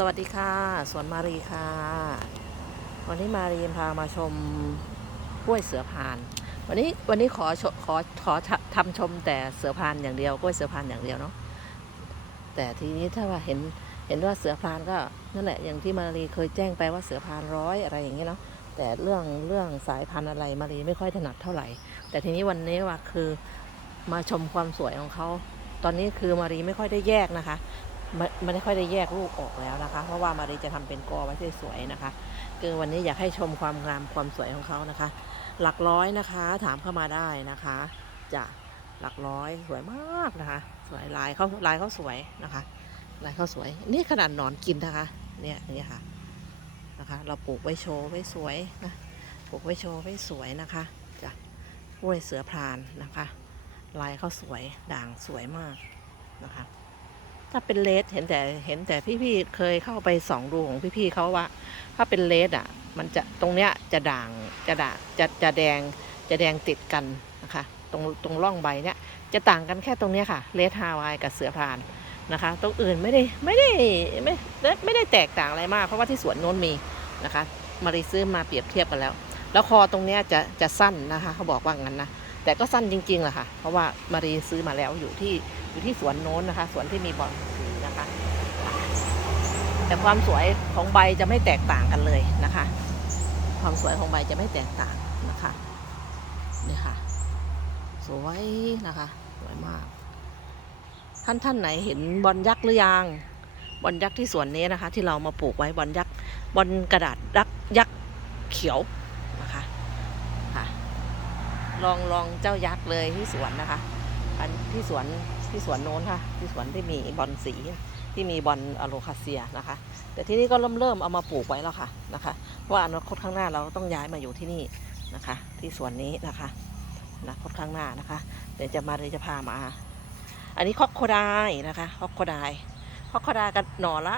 สวัสดีค่ะ สวนมารีค่ะ วันนี้มารีพามาชมกล้วยเสือพาน วันนี้วันนี้ขอขอขอทำทำชมแต่เสือพานอย่างเดียวกล้วยเสือพานอย่างเดียวเนาะแต่ทีนี้ถ้าว่าเห็นเห็นว่าเสือพานก็นั่นแหละอย่างที่มารีเคยแจ้งไปว่าเสือพานร้อยอะไรอย่างเงี้ยเนาะแต่เรื่องเรื่องสายพันธุ์อะไรมารีไม่ค่อยถนัดเท่าไหร่ แต่ทีนี้วันนี้ว่าคือมาชมความสวยของเขาตอนนี้คือมารีไม่ค่อยได้แยกนะคะ ไม่ไม่ค่อยได้แยกลูกออกแล้วนะคะ เพราะว่ามารีจะทำเป็นกอไว้สวยๆนะคะคือวันนี้อยากให้ชมความงามความสวยของเขานะคะ หลักร้อยนะคะ ถามเข้ามาได้นะคะจะหลักร้อยสวยมากนะคะ สวยลายเขาลายเขาสวยนะคะ ลายเขาสวย นี่ขนาดหนอนกินนะคะ เนี่ยนี่ค่ะนะคะ เราปลูกไว้โชว์ไว้สวยนะปลูกไว้โชว์ไว้สวยนะคะจะกล้วยเสือพรานนะคะ ลายเขาสวยด่างสวยมากนะคะ ถ้าเป็นเลสเห็นแต่เห็นแต่พี่ๆเคยเข้าไปสองดูของพี่ๆเขาว่า ถ้าเป็นเลสอะ มันจะตรงเนี้ยจะด่างจะด่างจะจะแดงจะแดงติดกันนะคะ ตรงตรงร่องใบเนี้ยจะต่างกันแค่ตรงเนี้ยค่ะเลสฮาวายกับเสือพานนะคะตรงอื่นไม่ได้ไม่ได้ไม่ไม่ได้แตกต่างอะไรมาก เพราะว่าที่สวนโน้นมีนะคะ มารีซื้อมาเปรียบเทียบกันแล้ว แล้วคอตรงเนี้ยจะจะสั้นนะคะ เขาบอกว่างั้นนะแต่ก็สั้นจริงๆแหละค่ะ เพราะว่ามารีซื้อมาแล้วอยู่ที่ อยู่ที่สวนโน้นนะคะ สวนที่มีบอลสีนะคะ แต่ความสวยของใบจะไม่แตกต่างกันเลยนะคะ ความสวยของใบจะไม่แตกต่างนะคะนี่ค่ะ สวยนะคะ สวยมาก ท่านท่านไหนเห็นบอลยักษ์หรือยังบอลยักษ์ที่สวนนี้นะคะ ที่เรามาปลูกไว้บอลยักษ์บอลกระดาษยักษ์ยักษ์เขียวนะคะค่ะลองลองเจ้ายักษ์เลยที่สวนนะคะอันที่สวน ที่สวนโน้นค่ะ ที่สวนที่มีบอลสีที่มีบอลอะโลคาเซียนะคะ แต่ที่นี่ก็เริ่มเริ่มเอามาปลูกไว้แล้วค่ะนะคะว่าอนาคตข้างหน้าเราต้องย้ายมาอยู่ที่นี่นะคะ ที่สวนนี้นะคะอนาคตข้างหน้านะคะ เดี๋ยวจะมาเลยวจะพามา อันนี้คอกโคไดนะคะคอกโคไดคอกโคไดกันหน่อละ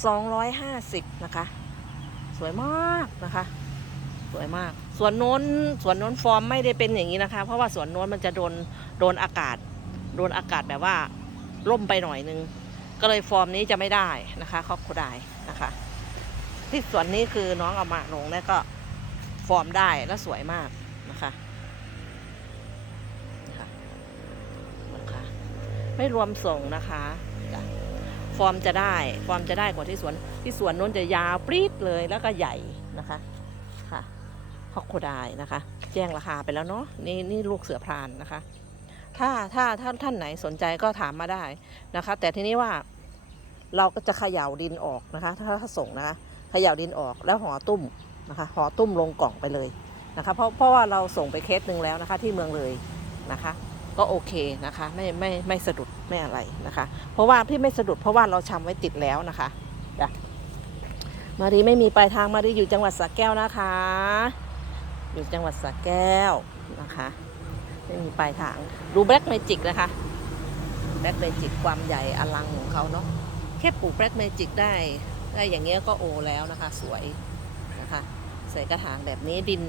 250นะคะ สวยมากนะคะสวยมาก สวนโน้นสวนโน้นฟอร์มไม่ได้เป็นอย่างนี้นะคะ เพราะว่าสวนโน้นมันจะโดนโดนอากาศ โดนอากาศแบบว่าร่มไปหน่อยนึง ก็เลยฟอร์มนี้จะไม่ได้นะคะครอบครัวได้นะคะ ที่สวนนี้คือน้องเอามาลงแล้วก็ฟอร์มได้และสวยมากนะคะนะคะไม่รวมส่งนะคะฟอร์มจะได้ฟอร์มจะได้กว่าที่สวนที่สวนนู้นจะยาวปรี๊ดเลยแล้วก็ใหญ่นะคะค่ะคอกโคไดนะคะ แจ้งราคาไปแล้วเนาะนี่นี่ลูกเสือพรานนะคะ ถ้าถ้าถ้าท่านไหนสนใจก็ถามมาได้นะคะ แต่ทีนี้ว่าเราก็จะเขย่าดินออกนะคะถ้าถ้าส่งนะคะเขย่าดินออกแล้วห่อตุ้มนะคะห่อตุ้มลงกล่องไปเลยนะคะ เพราะเพราะว่าเราส่งไปเคสหนึ่งแล้วนะคะ ที่เมืองเลยนะคะ ก็โอเคนะคะ ไม่ไม่ไม่สะดุดไม่อะไรนะคะ เพราะว่าพี่ไม่สะดุดเพราะว่าเราชำไว้ติดแล้วนะคะจ้ะมารีไม่มีปลายทางมารีอยู่จังหวัดสระแก้วนะคะ อยู่จังหวัดสระแก้วนะคะ ไม่มีปลายทาง ดูแบล็กเมจิกนะคะแบล็กเมจิกความใหญ่อลังของเขาเนาะแค่ปลูกแบล็กเมจิกได้ได้อย่างเงี้ยก็โอแล้วนะคะ สวยนะคะใส่กระถางแบบนี้ดิน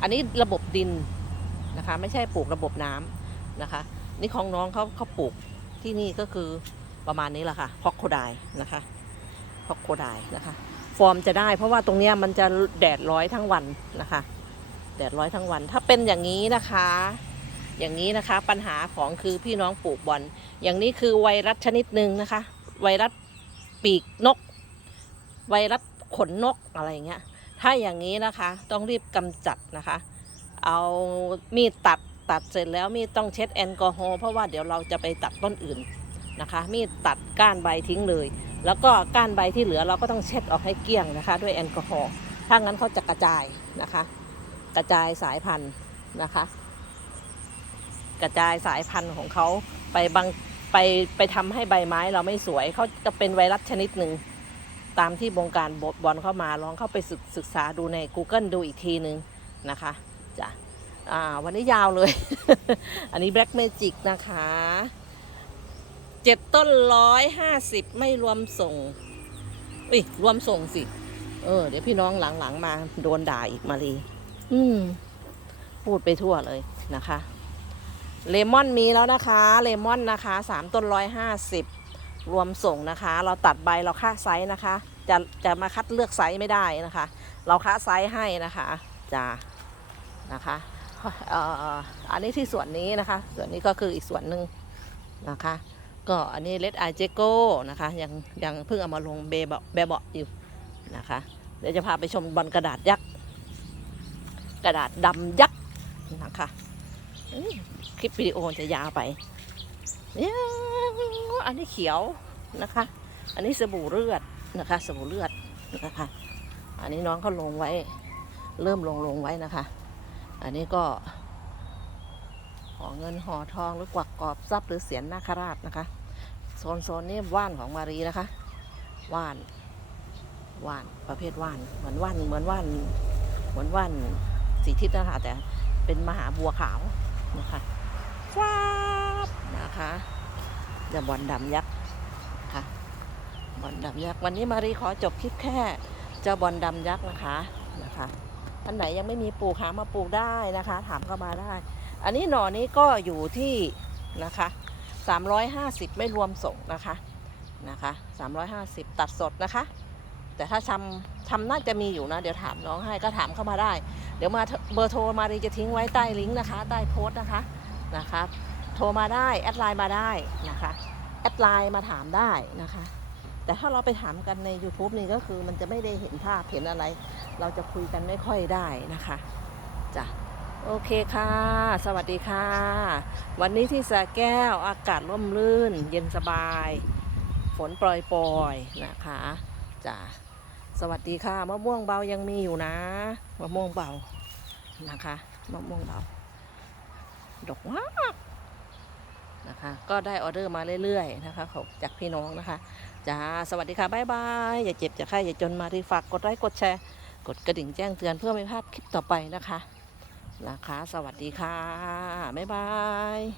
อันนี้ระบบดินนะคะ ไม่ใช่ปลูกระบบน้ำนะคะ นี่ของน้องเขาเขาปลูกที่นี่ก็คือประมาณนี้แหละค่ะฮอกโคไดนะคะฮอกโคไดนะคะ ฟอร์มจะได้ เพราะว่าตรงเนี้ยมันจะแดดร้อยทั้งวันนะคะ แดดร้อยทั้งวัน ถ้าเป็นอย่างนี้นะคะ อย่างนี้นะคะปัญหาของคือพี่น้องปลูกบอลอย่างนี้คือไวรัสชนิดหนึ่งนะคะ ไวรัสปีกนก ไวรัสขนนกอะไรอย่างเงี้ยถ้าอย่างนี้นะคะต้องรีบกำจัดนะคะ เอามีดตัดตัดเสร็จแล้วมีดต้องเช็ดแอลกอฮอล์เพราะว่าเดี๋ยวเราจะไปตัดต้นอื่นนะคะ มีดตัดก้านใบทิ้งเลย แล้วก็ก้านใบที่เหลือเราก็ต้องเช็ดออกให้เกลี้ยงนะคะ ด้วยแอลกอฮอล์ถ้างั้นเขาจะกระจายนะคะ กระจายสายพันธุ์นะคะ กระจายสายพันธุ์ของเขาไปบางไปไปทำให้ใบไม้เราไม่สวยเขาจะเป็นไวรัสชนิดหนึ่งตามที่บงการบอลเข้ามาลองเข้าไปศึกศกษาดูใน Google ดูอีกทีหนึ่งนะคะจ้ะวันนี้ยาวเลย อันนี้ Black Magic นะคะเจ็ดต้นร้อยห้าสิบไม่รวมส่งอุ้ยรวมส่งสิ เออ เดี๋ยวพี่น้องหลังๆมาโดนด่าอีกมาลีอืม พูดไปทั่วเลยนะคะ เลมอนมีแล้วนะคะ เลมอนนะคะสามต้นร้อยห้าสิบรวมส่งนะคะ เราตัดใบเราค่าไซส์นะคะ จะจะมาคัดเลือกไซส์ไม่ได้นะคะ เราค่าไซส์ให้นะคะจ้านะคะอันนี้ที่ส่วนนี้นะคะ ส่วนนี้ก็คืออีกส่วนหนึ่งนะคะ ก็อันนี้เลดไอเจโก้นะคะ ยังยังเพิ่งเอามาลงเบเบาเบเบาอยู่นะคะ เดี๋ยวจะพาไปชมบอลกระดาษยักษ์ กระดาษดำยักษ์นะคะ คลิปวิดีโอจะยาวไปอันนี้เขียวนะคะ อันนี้สบู่เลือดนะคะ สบู่เลือดนะคะ อันนี้น้องเขาลงไว้ เริ่มลงลงไว้นะคะ อันนี้ก็ห่อเงินห่อทองหรือกวักกอบทรัพย์หรือเสียนนาคราชนะคะ โซนโซนนี้ว่านของมารีนะคะ ว่านว่านประเภทว่านเหมือนว่านเหมือนว่านเหมือนว่านสีทิศนะคะแต่เป็นมหาบัวขาว นะคะฟ้าบนะคะจะบอลดำยักษ์ค่ะบอลดำยักษ์วันนี้มารีขอจบคลิปแค่เจ้าบอลดำยักษ์นะคะนะคะท่านไหนยังไม่มีปลูกหามาปลูกได้นะคะ ถามเข้ามาได้ อันนี้หน่อนี้ก็อยู่ที่นะคะ350 ไม่รวมส่งนะคะนะคะ350 ตัดสดนะคะ แต่ถ้าชำชำน่าจะมีอยู่นะ เดี๋ยวถามน้องให้ก็ถามเข้ามาได้ เดี๋ยวมาเบอร์โทรมารีจะทิ้งไว้ใต้ลิงก์นะคะ ใต้โพสต์นะคะนะคะโทรมาได้แอดไลน์มาได้นะคะแอดไลน์มาถามได้นะคะ แต่ถ้าเราไปถามกันใน YouTube นี่ก็คือมันจะไม่ได้เห็นภาพเห็นอะไร เราจะคุยกันไม่ค่อยได้นะคะจ้ะโอเคค่ะ สวัสดีค่ะ วันนี้ที่สระแก้วอากาศร่มรื่น เย็นสบาย ฝนปล่อยๆนะคะจ้ะ สวัสดีค่ะมะม่วงเบายังมีอยู่นะมะม่วงเบานะคะมะม่วงเบาดกมากนะคะ ก็ได้ออเดอร์มาเรื่อยๆนะคะของจากพี่น้องนะคะจ้าสวัสดีค่ะบ๊ายบายอย่าเจ็บอย่าไข้อย่าจนมาที่ฝากกดไลค์กดแชร์ กดกระดิ่งแจ้งเตือนเพื่อไม่พลาดคลิปต่อไปนะคะนะคะ สวัสดีค่ะบ๊ายบาย